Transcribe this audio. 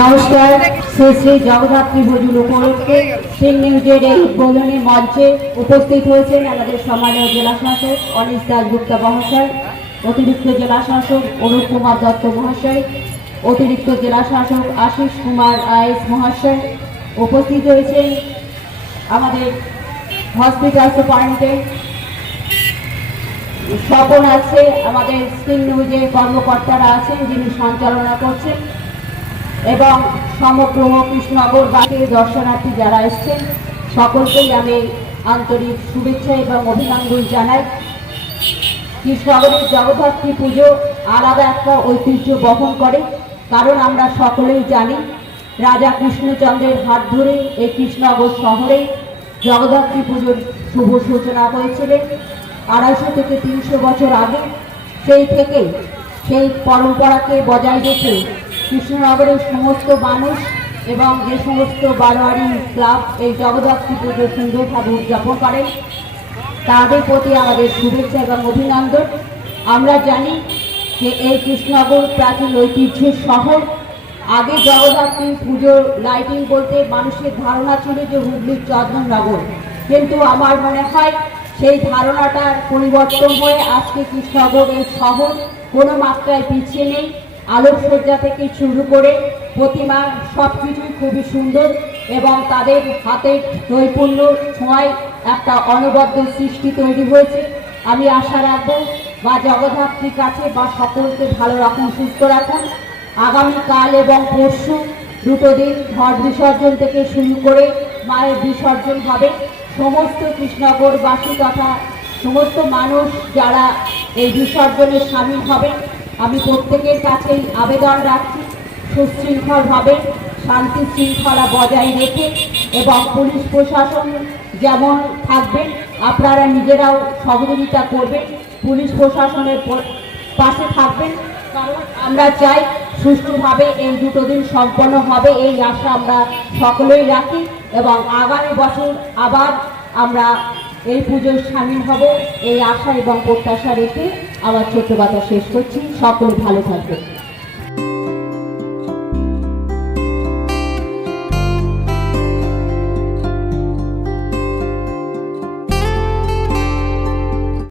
নমস্কার। শ্রী শ্রী জগদ্ধাত্রী ভোজন উপলক্ষে সিং নিউজের এই উদ্বোধনী মঞ্চে উপস্থিত হয়েছেন আমাদের সম্মানীয় জেলা শাসক অনিশ দাশগুপ্তা মহাশয়, অতিরিক্ত জেলা শাসক অরূপ কুমার দত্ত মহাশয়, অতিরিক্ত জেলা শাসক আশিস কুমার আইএস মহাশয়। উপস্থিত হয়েছেন আমাদের হসপিটাল সুপারিনটেন্ডেন্ট স্বপন আছে, আমাদের সিং নিউজের কর্মকর্তারা আছেন যিনি সঞ্চালনা করছেন, এবং সমগ্র কৃষ্ণনগরবাসীর দর্শনার্থী যারা এসছেন সকলকেই আমি আন্তরিক শুভেচ্ছা এবং অভিনন্দন জানাই। কৃষ্ণনগরের জগদ্ধাত্রী পুজো আলাদা একটা ঐতিহ্য বহন করে, কারণ আমরা সকলেই জানি রাজা কৃষ্ণচন্দ্রের হাত ধরে এই কৃষ্ণনগর শহরে জগদ্ধাত্রী পুজোর শুভ সূচনা হয়েছিলেন 250 থেকে 300 বছর আগে। সেই থেকে সেই পরম্পরাকে বজায় রেখে কৃষ্ণনগরের সমস্ত মানুষ এবং যে সমস্ত বারোয়ারি ক্লাব এই জগদ্ধাত্রী পুজো সুন্দরভাবে উদযাপন করেন তাদের প্রতি আমাদের শুভেচ্ছা এবং অভিনন্দন। আমরা জানি যে এই কৃষ্ণনগর প্রাচীন ঐতিহ্যের শহর। আগে জগদ্ধাত্রী পুজোর লাইটিং বলতে মানুষের ধারণা ছিল যে হুগলির চন্দননগর, কিন্তু আমার মনে হয় সেই ধারণাটার পরিবর্তন হয়ে আজকে কৃষ্ণনগর এই শহর কোনো মাত্রায় পিছিয়ে নেই। আলোকসজ্জা থেকে শুরু করে প্রতিমা সব কিছুই খুবই সুন্দর এবং তাদের হাতের নৈপুণ্য ছোঁয়ায় একটা অনবদ্য সৃষ্টি তৈরি হয়েছে। আমি আশা রাখবো বা জগদ্ধাত্রীর কাছে বা সকলকে ভালো রাখুন, সুস্থ রাখুন। আগামীকাল এবং পরশু দুটো দিন ঘট বিসর্জন থেকে শুরু করে মায়ের বিসর্জন হবে। সমস্ত কৃষ্ণনগরবাসী তথা সমস্ত মানুষ যারা এই বিসর্জনে সামিল হবে, আমি প্রত্যেকের কাছেই আবেদন রাখছি সুশৃঙ্খলভাবে শান্তি শৃঙ্খলা বজায় রেখে, এবং পুলিশ প্রশাসন যেমন থাকবেন আপনারা নিজেরাও সহযোগিতা করবেন, পুলিশ প্রশাসনের পাশে থাকবেন, কারণ আমরা চাই সুষ্ঠুভাবে এই দুটো দিন সম্পন্ন হবে এই আশা আমরা সকলেই রাখি, এবং আগামী বছর আবার আমরা এই পুজোয় সামিল হব এই আশা এবং প্রত্যাশা রেখে আমার ছোট্ট কথা শেষ করছি। সকলে ভালো থাকবেন।